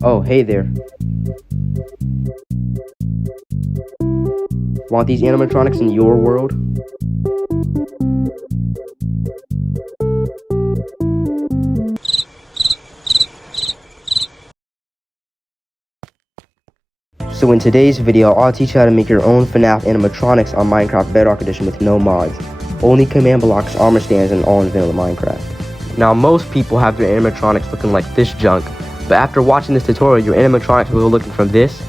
Oh, hey there. Want these animatronics in your world? So in today's video, I'll teach you how to make your own FNAF Animatronics on Minecraft Bedrock Edition with no mods. Only command blocks, armor stands, and all in vanilla Minecraft. Now most people have their animatronics looking like this junk, but after watching this tutorial, your animatronics will be looking from this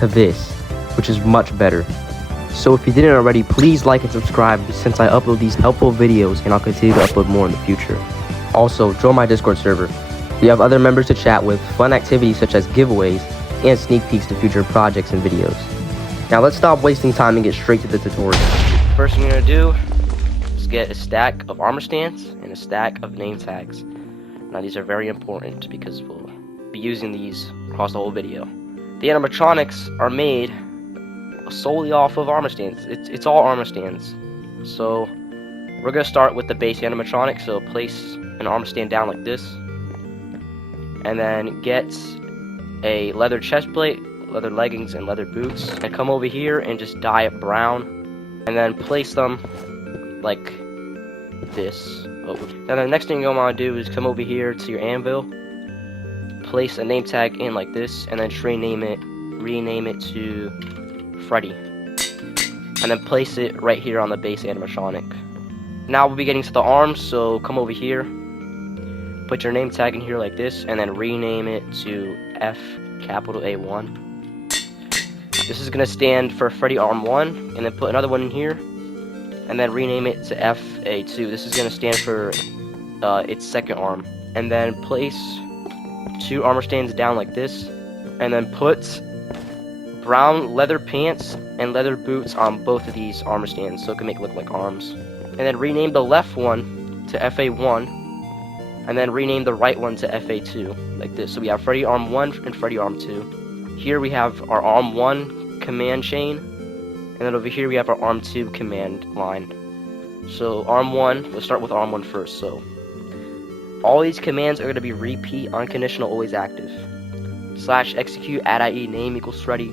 to this, which is much better. So if you didn't already, please like and subscribe since I upload these helpful videos and I'll continue to upload more in the future. Also, join my Discord server. We have other members to chat with, fun activities such as giveaways, and sneak peeks to future projects and videos. Now let's stop wasting time and get straight to the tutorial. First thing you're going to do is get a stack of armor stands and a stack of name tags. Now these are very important because we'll be using these across the whole video. The animatronics are made solely off of armor stands. It's all armor stands. So we're going to start with the base animatronic. So place an armor stand down like this. And then get a leather chest plate, leather leggings, and leather boots, and come over here and just dye it brown, and then place them like this. Now the next thing you're gonna want to do is come over here to your anvil, place a name tag in like this, and then rename it to Freddy, and then place it right here on the base animatronic. Now we'll be getting to the arms, so come over here, put your name tag in here like this, and then rename it to A1. This is going to stand for Freddy Arm 1, and then put another one in here, and then rename it to FA2. This is going to stand for its second arm. And then place 2 armor stands down like this, and then put brown leather pants and leather boots on both of these armor stands so it can make it look like arms. And then rename the left one to FA1, and then rename the right one to FA2, like this. So we have Freddy Arm 1 and Freddy Arm 2. Here we have our Arm 1 command chain, and then over here we have our Arm 2 command line. So Arm 1, we'll start with Arm 1 first. So all these commands are going to be repeat, unconditional, always active. / execute ADDONS name equals Freddy,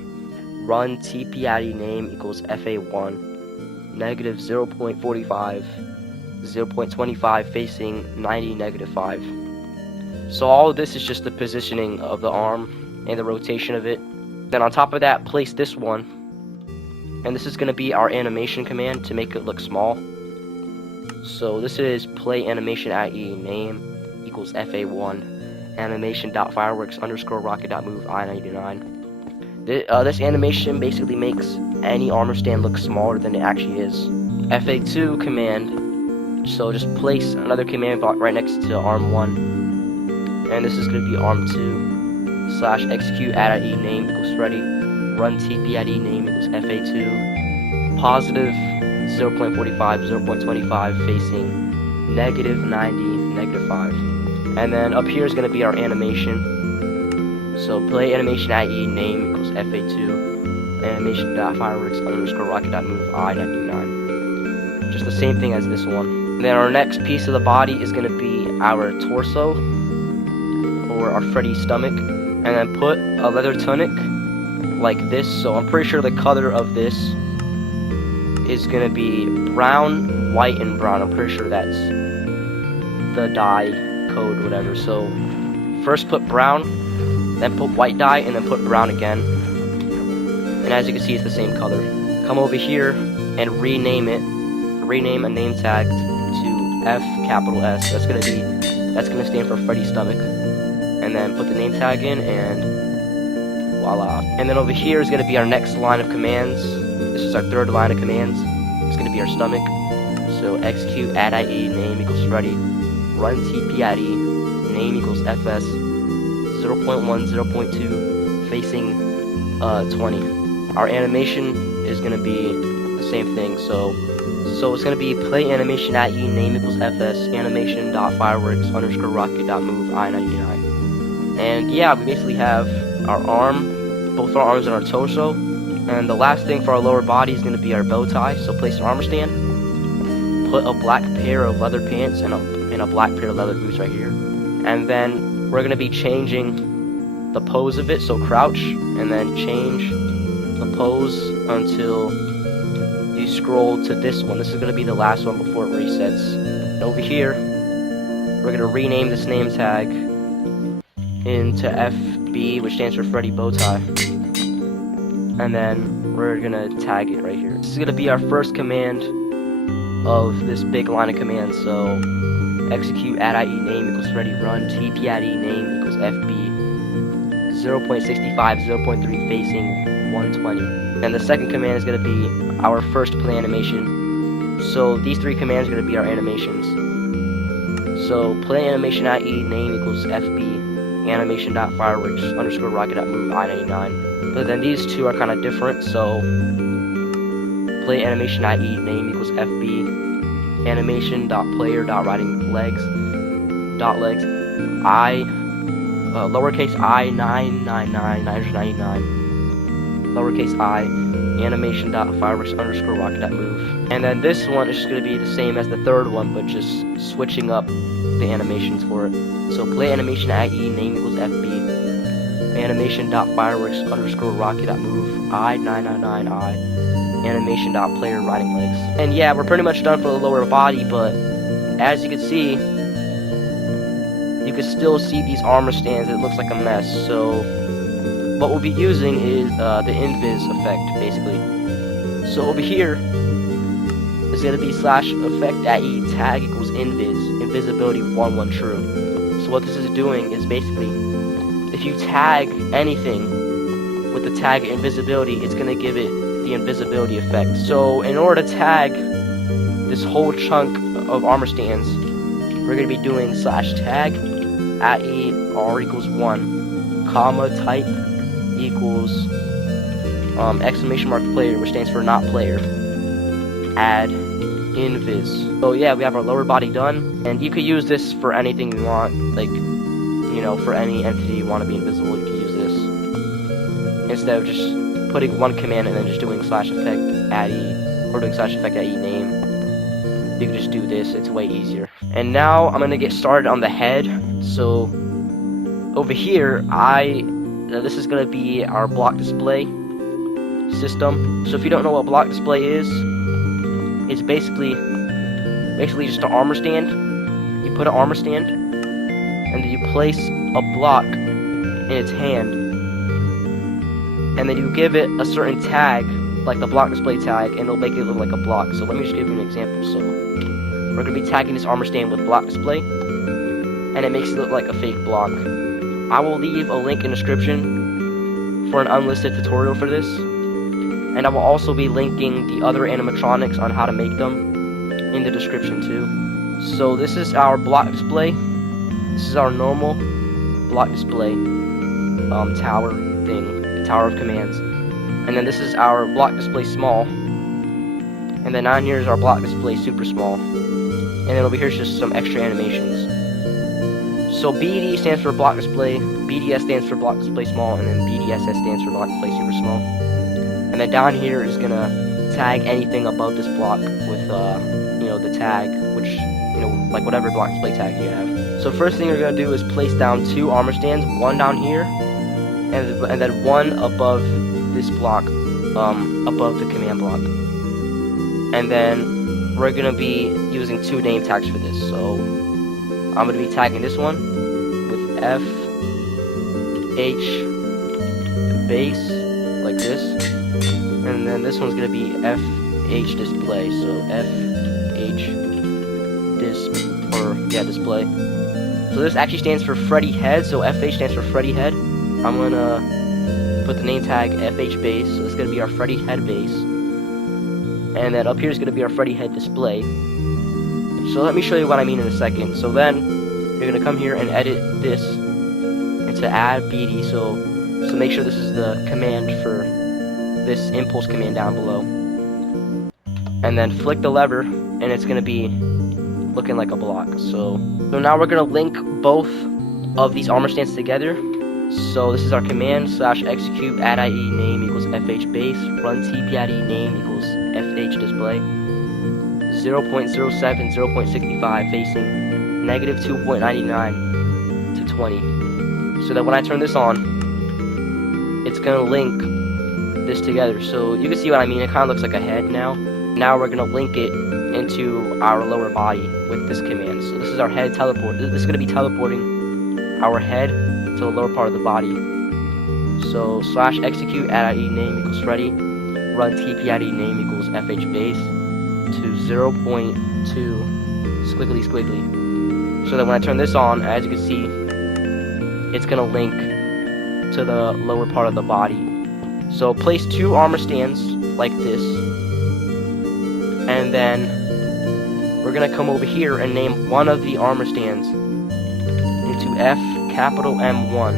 run TP ADDONS name equals FA1, negative 0.45, 0.25 facing 90, negative 5. So all of this is just the positioning of the arm and the rotation of it. Then on top of that, place this one, and this is going to be our animation command to make it look small. So this is play animation ADDONS name equals FA1, animation.fireworks _ rocket.move I99. This animation basically makes any armor stand look smaller than it actually is. FA2 command, so just place another command block right next to Arm 1, and this is going to be Arm 2, / execute ADDONS name equals Freddy, run TP ADDONS name equals FA2, positive 0.45, 0.25 facing negative 90, negative 5. And then up here is going to be our animation. So play animation ADDONS name equals FA2, animation.fireworks _ rocket.move I99. Just the same thing as this one. And then our next piece of the body is going to be our torso, or our Freddy stomach, and then put a leather tunic like this. So I'm pretty sure the color of this is going to be brown, white, and brown. I'm pretty sure that's the dye code, whatever. So first put brown, then put white dye, and then put brown again. And as you can see, it's the same color. Come over here and rename it. Rename a name tag to FS. That's gonna stand for Freddy stomach. And then put the name tag in, and voila. And then over here is gonna be our next line of commands. This is our third line of commands. It's gonna be our stomach. So execute ADDONS name equals Freddy, run TP ADDONS name equals FS, 0.1, 0.2 facing 20. Our animation is gonna be the same thing. So it's going to be play animation ADDONS name equals FS, animation.fireworks _ rocket.move I99. And yeah, we basically have our arm, both our arms and our torso. And the last thing for our lower body is going to be our bow tie. So place an armor stand, put a black pair of leather pants and a black pair of leather boots right here. And then we're going to be changing the pose of it, so crouch, and then change the pose until you scroll to this one. This is going to be the last one before it resets. And over here, we're going to rename this name tag into FB, which stands for Freddy Bowtie. And then we're going to tag it right here. This is going to be our first command of this big line of commands. So execute add.ie name equals Freddy run, tp add.ie name equals FB, 0.65, 0.3 facing 120. And the second command is going to be our first play animation. So these three commands are going to be our animations. So play animation .e name equals FB, animation.fireworks underscore rocket.move I99. But then these two are kind of different. So play animation .e name equals FB, animation.player.riding legs lowercase I 999 lowercase I animation.fireworks underscore rocket.move. And then this one is just going to be the same as the third one, but just switching up the animations for it. So play animation .ie name equals FB, animation.fireworks underscore rocket.move I999 animation.player riding legs. And yeah, we're pretty much done for the lower body, but as you can see, you can still see these armor stands. It looks like a mess. So what we'll be using is the invis effect, basically. So over here is going to be /effect.e tag equals invis, invisibility 11 true. So what this is doing is basically, if you tag anything with the tag invisibility, it's going to give it the invisibility effect. So in order to tag this whole chunk of armor stands, we're going to be doing /tag @e r equals 1, comma type equals exclamation mark player, which stands for not player, add invis. So yeah, we have our lower body done, and you could use this for anything you want, like, you know, for any entity you want to be invisible, you can use this instead of just putting one command and then just doing /effect @e or doing /effect @e name. You can just do this, it's way easier. And now I'm gonna get started on the head. So over here, this is gonna be our block display system. So if you don't know what block display is, it's basically just an armor stand. You put an armor stand, and then you place a block in its hand, and then you give it a certain tag, like the block display tag, and it'll make it look like a block. So let me just give you an example. So we're going to be tagging this armor stand with block display, and it makes it look like a fake block. I will leave a link in the description for an unlisted tutorial for this, and I will also be linking the other animatronics on how to make them in the description too. So this is our block display. This is our normal block display tower thing, tower of commands. And then this is our block display small. And then down here is our block display super small. And then over here is just some extra animations. So BD stands for block display, BDS stands for block display small, and then BDSS stands for block display super small. And then down here is gonna tag anything above this block with you know, the tag, which, you know, like whatever block display tag you have. So first thing we're gonna do is place down 2 armor stands, one down here, and then one above this block, above the command block. And then we're gonna be using 2 name tags for this. So I'm gonna be tagging this one with FH base, like this, and then this one's gonna be FH display. So FH display. So this actually stands for Freddy head. So FH stands for Freddy head. I'm gonna put the name tag FH base, so this is going to be our Freddy head base, and then up here is going to be our Freddy head display. So let me show you what I mean in a second. So then you're going to come here and edit this into add BD, so make sure this is the command for this impulse command down below, and then flick the lever and it's going to be looking like a block. So now we're going to link both of these armor stands together. So this is our command /execute add.ie name equals FH base, run tp add.ie name equals FH display, 0.07, 0.65 facing -2.99 to 20. So that when I turn this on, it's gonna link this together. So you can see what I mean. It kind of looks like a head now. Now we're gonna link it into our lower body with this command. So this is our head teleport. This is gonna be teleporting our head to the lower part of the body. So slash execute add.id name equals Freddy, run tp.id name equals fh base to 0.2 squiggly squiggly. So that when I turn this on, as you can see, it's gonna link to the lower part of the body. So place 2 armor stands like this, and then we're gonna come over here and name one of the armor stands into FM1.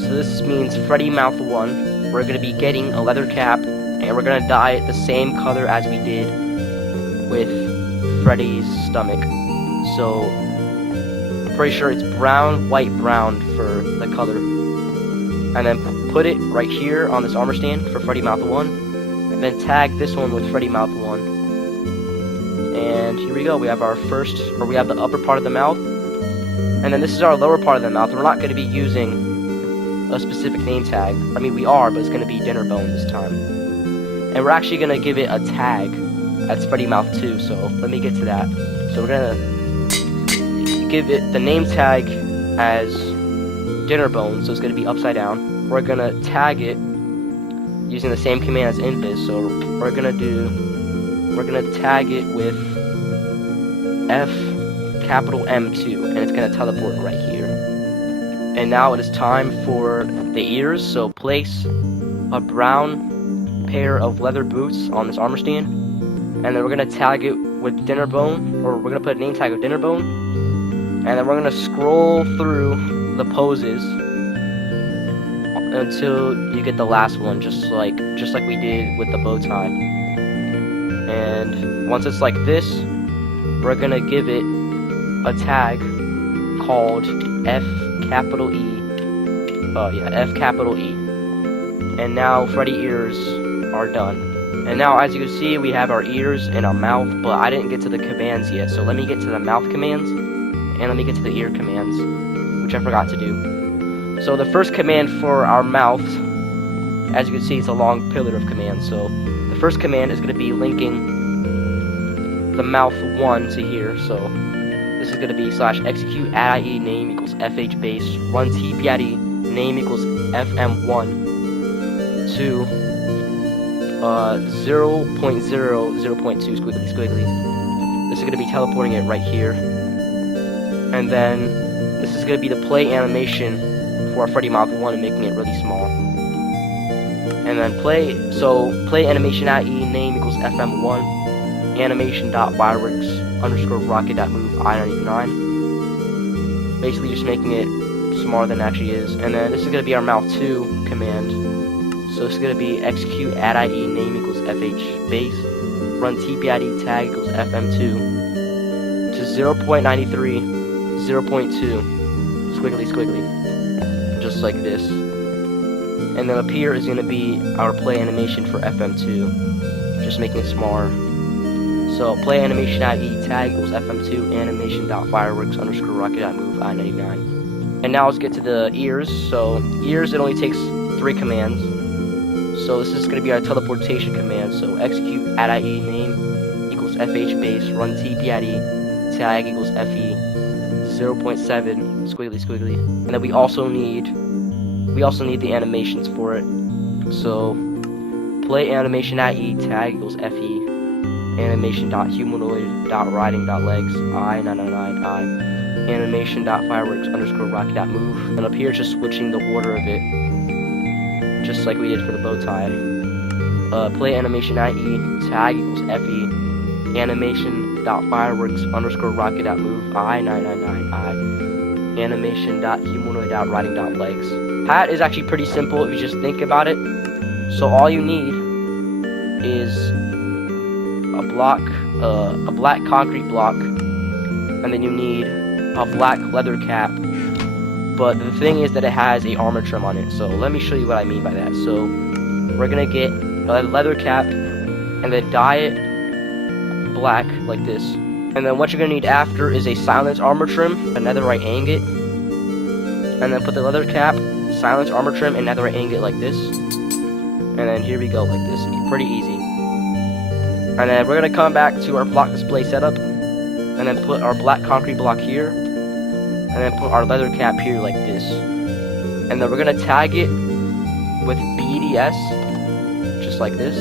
So this means Freddy Mouth 1. We're gonna be getting a leather cap, and we're gonna dye it the same color as we did with Freddy's stomach. So I'm pretty sure it's brown, white, brown for the color. And then put it right here on this armor stand for Freddy Mouth 1. And then tag this one with Freddy Mouth 1. And here we go. We have our first, or we have the upper part of the mouth. And then this is our lower part of the mouth. We're not going to be using a specific name tag. I mean, we are, but it's going to be dinner bone this time. And we're actually going to give it a tag. That's Freddy Mouth 2, so let me get to that. So we're going to give it the name tag as dinner bone, so it's going to be upside down. We're going to tag it using the same command as invis, so we're going to tag it with FM2, and it's going to teleport right here. And now it is time for the ears, so place a brown pair of leather boots on this armor stand, and then we're going to tag it with dinner bone, or we're going to put a name tag of dinner bone, and then we're going to scroll through the poses until you get the last one, just like we did with the bow tie. And once it's like this, we're going to give it a tag called F E. And now Freddy ears are done. And now, as you can see, we have our ears and our mouth, but I didn't get to the commands yet. So let me get to the mouth commands, and let me get to the ear commands, which I forgot to do. So the first command for our mouth, as you can see, it's a long pillar of commands. So the first command is going to be linking the mouth 1 to here. So this is going to be slash execute add.id name equals fh base, run tp.id name equals fm1 to 0.0.2 squiggly squiggly. This is going to be teleporting it right here. And then this is going to be the play animation for our Freddy Mouth 1 and making it really small. And then play animation.e name equals fm1 animation.fireworks _ rocket.move I99. Basically just making it smaller than it actually is. And then this is going to be our mouth 2 command. So this is going to be execute add.id name equals fh base, run tp.id tag equals fm2 to 0.93 0.2 squiggly squiggly, just like this. And then up here is going to be our play animation for fm2, just making it smaller. So play animation.e tag equals fm2 animation.fireworks _ rocket.move I99. And now let's get to the ears. So ears, it only takes 3 commands. So this is going to be our teleportation command. So execute add.id name equals fh base, run tp.id tag equals fe 0.7 squiggly squiggly. And then we also need the animations for it. So play animation.e tag equals fe animation.humanoid.riding.legs I999 animation.fireworks _ rocket.move. And up here it's just switching the order of it, just like we did for the bow tie. Play animation.e tag equals fe animation.fireworks _ rocket.move I999 animation.humanoid.riding.legs. Hat is actually pretty simple if you just think about it. So all you need is a black concrete block, and then you need a black leather cap. But the thing is that it has a armor trim on it. So let me show you what I mean by that. So we're gonna get a leather cap and then dye it black like this. And then what you're gonna need after is a silence armor trim, a netherite ingot, and then put the leather cap silence armor trim and netherite ingot like this. And then here we go, like this. Pretty easy. And then we're gonna come back to our block display setup, and then put our black concrete block here, and then put our leather cap here like this. And then we're gonna tag it with BDS, just like this.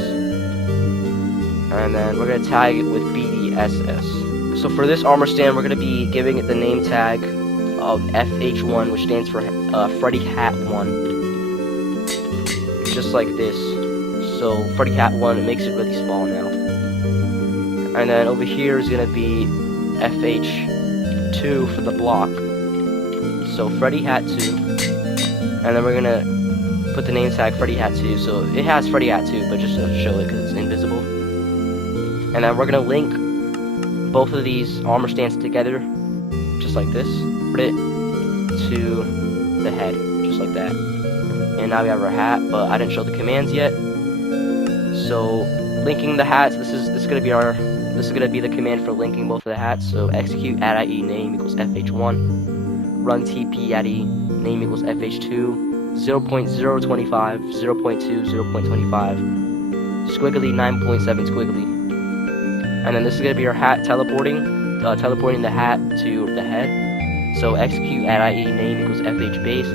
And then we're gonna tag it with BDSS. So for this armor stand, we're gonna be giving it the name tag of FH1, which stands for Freddy Hat 1. Just like this. So Freddy Hat 1, it makes it really small now. And then over here is gonna be FH2 for the block. So Freddy Hat 2. And then we're gonna put the name tag Freddy Hat 2. So it has Freddy Hat 2, but just to show it because it's invisible. And then we're gonna link both of these armor stands together, just like this. Put it to the head, just like that. And now we have our hat, but I didn't show the commands yet. So linking the hats, this is gonna be the command for linking both of the hats. So execute ADDONS name equals FH1, run TP ADDONS name equals FH2, 0.025, 0.2, 0.25, squiggly 9.7 squiggly. And then this is gonna be our hat teleporting the hat to the head. So execute ADDONS name equals FH base,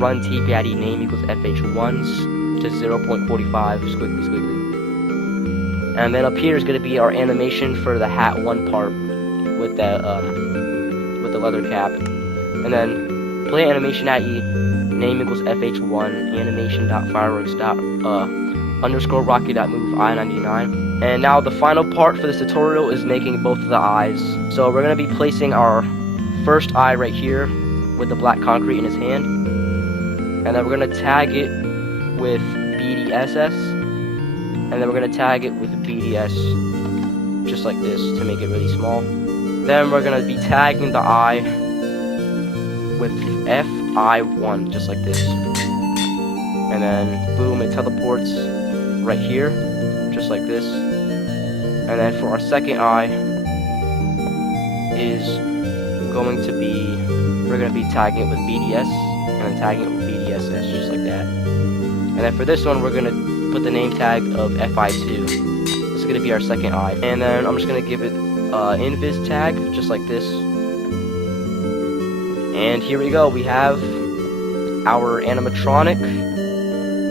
run TP ADDONS name equals FH1 to 0.45 squiggly squiggly. And then up here is going to be our animation for the hat 1 part with the leather cap. And then play animation ADDONS name equals FH1 animation.fireworks underscore rocket.move I99. And now the final part for this tutorial is making both of the eyes. So we're going to be placing our first eye right here with the black concrete in his hand. And then we're going to tag it with BDSS. And then we're going to tag it with BDS, just like this, to make it really small. Then we're going to be tagging the eye with FI1, just like this. And then, boom, it teleports right here, just like this. And then for our second eye we're going to be tagging it with BDS, and then tagging it with BDSS, just like that. And then for this one, we're going to put the name tag of FI2. This is going to be our second eye. And then I'm just going to give it invis tag, just like this. And here we go. We have our animatronic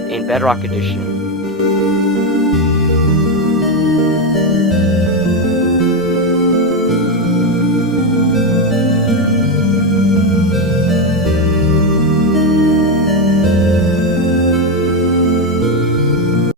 in Bedrock Edition.